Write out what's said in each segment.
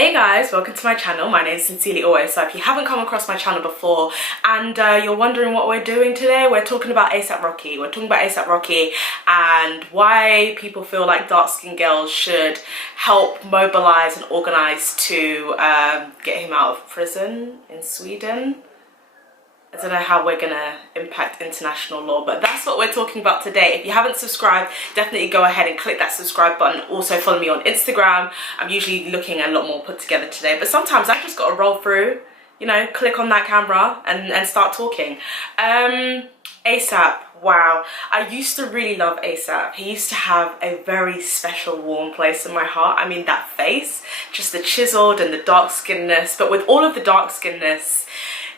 Hey guys, welcome to my channel. My name is SincerelyOghosa. If you haven't come across my channel before and you're wondering what we're doing today, we're talking about ASAP Rocky. We're talking about ASAP Rocky and why people feel like dark-skinned girls should help mobilize and organize to get him out of prison in Sweden. I don't know how we're gonna impact international law, but that's what we're talking about today. If you haven't subscribed, definitely go ahead and click that subscribe button. Also follow me on Instagram. I'm usually looking a lot more put together today, but sometimes I just gotta roll through, you know, click on that camera and start talking. ASAP, wow. I used to really love ASAP. He used to have a very special warm place in my heart. I mean, that face, just the chiseled and the dark skinnedness, but with all of the dark skinnedness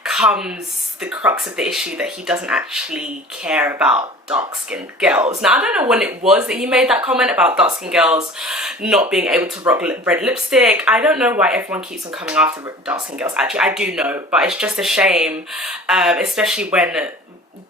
comes the crux of the issue that he doesn't actually care about dark-skinned girls. Now, I don't know when it was that he made that comment about dark-skinned girls not being able to rock red lipstick. I don't know why everyone keeps on coming after dark-skinned girls. Actually, I do know, but it's just a shame, especially when,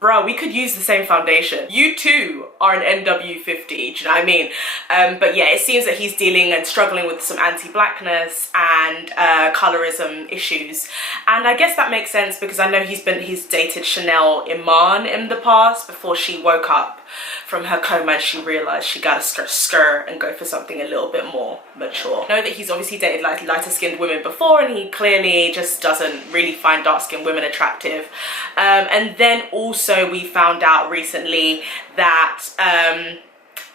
bro, we could use the same foundation. You too are an NW50, do you know what I mean? But yeah, it seems that he's dealing and struggling with some anti-blackness and colorism issues. And I guess that makes sense because I know he's dated Chanel Iman in the past before she woke up from her coma and she realized she gotta skirt and go for something a little bit more mature. I know that he's obviously dated like lighter skinned women before and he clearly just doesn't really find dark skinned women attractive. And then also we found out recently that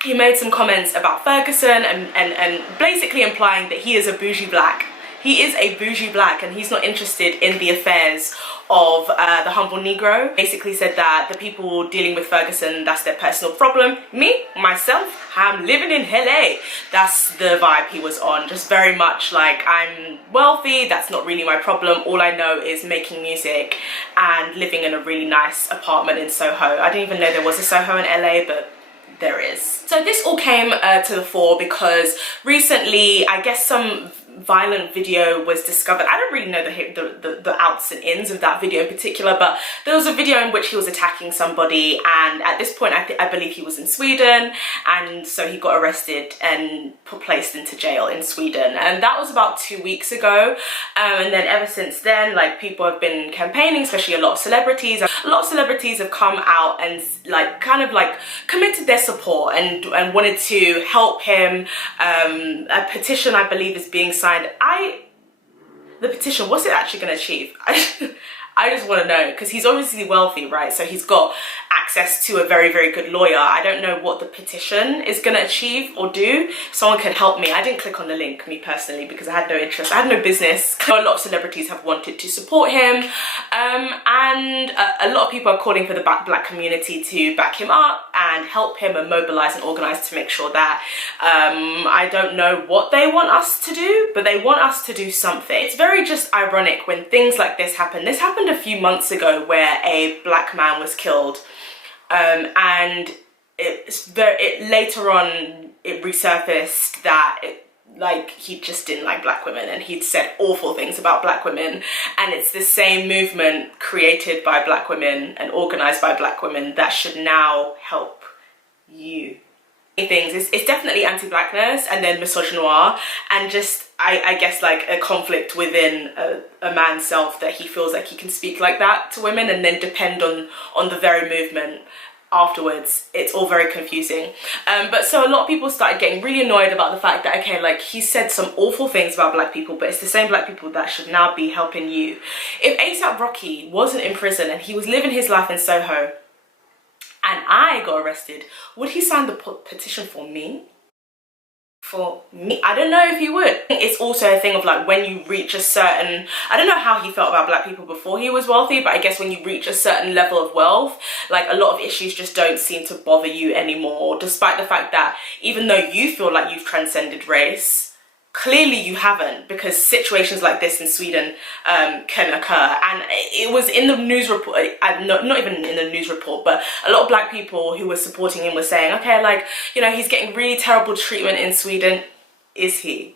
he made some comments about Ferguson and basically implying that he is a bougie black. He is a bougie black and he's not interested in the affairs of the humble Negro. Basically said that the people dealing with Ferguson, that's their personal problem. Me, myself, I'm living in LA. That's the vibe he was on. Just very much like, I'm wealthy, that's not really my problem. All I know is making music and living in a really nice apartment in Soho. I didn't even know there was a Soho in LA, but there is. So this all came to the fore because recently, I guess some violent video was discovered. I don't really know the outs and ins of that video in particular, but there was a video in which he was attacking somebody, and at this point I believe he was in Sweden, and so he got arrested and placed into jail in Sweden, and that was about 2 weeks ago. And then ever since then, like, people have been campaigning, especially a lot of celebrities. A lot of celebrities have come out and like kind of like committed their support and wanted to help him. A petition, I believe, is being signed. The petition, what's it actually going to achieve? I just want to know, because he's obviously wealthy, right? So he's got access to a very, very good lawyer. I don't know what the petition is going to achieve or do. Someone could help me. I didn't click on the link, me personally, because I had no interest. I had no business. A lot of celebrities have wanted to support him. And a lot of people are calling for the black community to back him up and help him and mobilize and organize to make sure that, I don't know what they want us to do, but they want us to do something. It's very just ironic when things like this happen. This happened a few months ago where a black man was killed, and later on it resurfaced that like he just didn't like black women and he'd said awful things about black women, and it's the same movement created by black women and organized by black women that should now help you. Things it's definitely anti-blackness and then misogynoir and just I guess like a conflict within a man's self that he feels like he can speak like that to women and then depend on the very movement afterwards. It's all very confusing. But so a lot of people started getting really annoyed about the fact that, okay, like he said some awful things about black people, but it's the same black people that should now be helping you. If ASAP Rocky wasn't in prison and he was living his life in Soho and I got arrested, would he sign the petition for me? For me? I don't know if he would. It's also a thing of like when you reach a certain, I don't know how he felt about black people before he was wealthy, but I guess when you reach a certain level of wealth, like a lot of issues just don't seem to bother you anymore, despite the fact that even though you feel like you've transcended race, clearly you haven't, because situations like this in Sweden can occur. And it was in the news report, not even in the news report, but a lot of black people who were supporting him were saying, okay, like, you know, he's getting really terrible treatment in Sweden. Is he?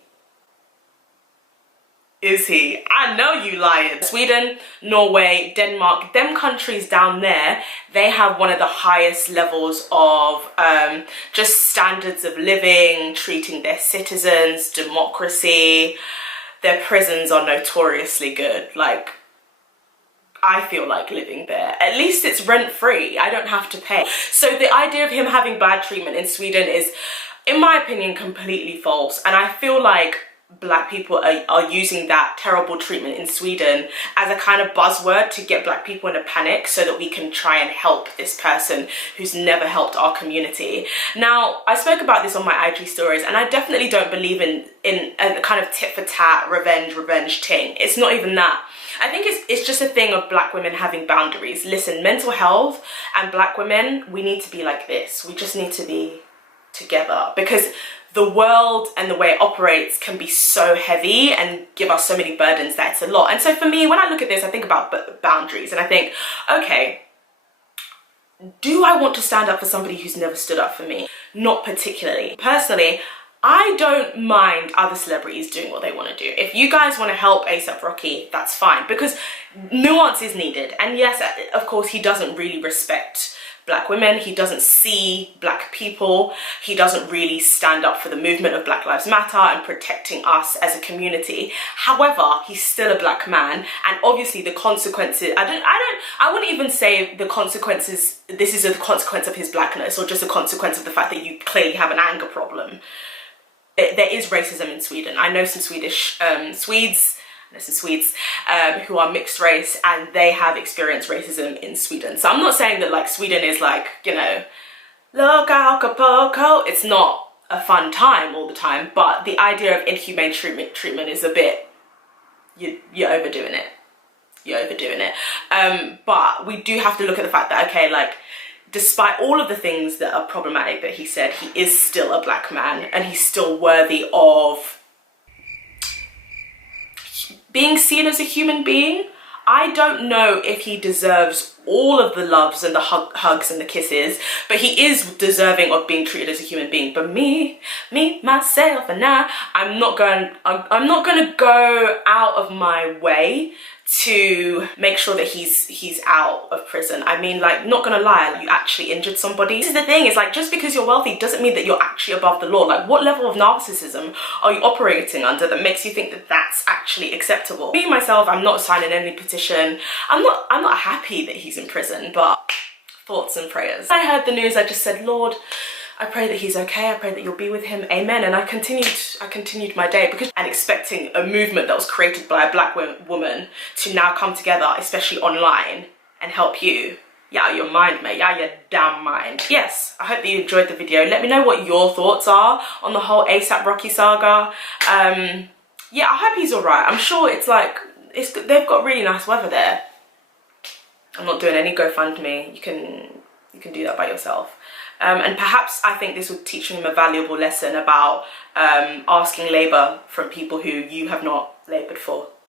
Is he? I know you lying. Sweden, Norway, Denmark, them countries down there, they have one of the highest levels of just standards of living, treating their citizens, democracy. their prisons are notoriously good. Like, I feel like living there. At least it's rent-free. I don't have to pay. So the idea of him having bad treatment in Sweden is, in my opinion, completely false. And I feel like black people are using that terrible treatment in Sweden as a kind of buzzword to get black people in a panic so that we can try and help this person who's never helped our community. Now, I spoke about this on my IG stories, and I definitely don't believe in a kind of tit for tat, revenge thing. It's not even that. I think it's just a thing of black women having boundaries. Listen, mental health and black women, we need to be like this. We just need to be together, because the world and the way it operates can be so heavy and give us so many burdens that it's a lot. And so for me, when I look at this, I think about boundaries, and I think, okay, do I want to stand up for somebody who's never stood up for me? Not particularly. Personally, I don't mind other celebrities doing what they want to do. If you guys want to help A$AP Rocky, that's fine, because nuance is needed. And yes, of course, he doesn't really respect black women. He doesn't see black people. He doesn't really stand up for the movement of Black Lives Matter and protecting us as a community. However, he's still a black man, and obviously the consequences, I wouldn't even say the consequences, this is a consequence of his blackness or just a consequence of the fact that you clearly have an anger problem. There is racism in Sweden. I know some Swedes who are mixed race, and they have experienced racism in Sweden. So I'm not saying that like Sweden is like, you know, look Acapulco. It's not a fun time all the time, but the idea of inhumane treatment is a bit, you're overdoing it. You're overdoing it. But we do have to look at the fact that, okay, like, despite all of the things that are problematic that he said, he is still a black man, and he's still worthy of being seen as a human being. I don't know if he deserves all of the loves and the hugs and the kisses, but he is deserving of being treated as a human being. But me, myself, and I'm not going to go out of my way to make sure that he's out of prison. I mean, like, not gonna lie, you actually injured somebody. This is the thing, is like, just because you're wealthy doesn't mean that you're actually above the law. Like, what level of narcissism are you operating under that makes you think that that's actually acceptable? Me, myself, I'm not signing any petition. I'm not happy that he's in prison, but thoughts and prayers. When I heard the news, I just said, Lord, I pray that he's okay. I pray that you'll be with him. Amen. And I continued my day, and expecting a movement that was created by a black woman to now come together, especially online, and help you. Yeah, your mind, mate. Yeah, your damn mind. Yes, I hope that you enjoyed the video. Let me know what your thoughts are on the whole A$AP Rocky saga. Yeah, I hope he's all right. I'm sure it's like, they've got really nice weather there. I'm not doing any GoFundMe. You can do that by yourself. And perhaps I think this will teach him a valuable lesson about asking labour from people who you have not laboured for.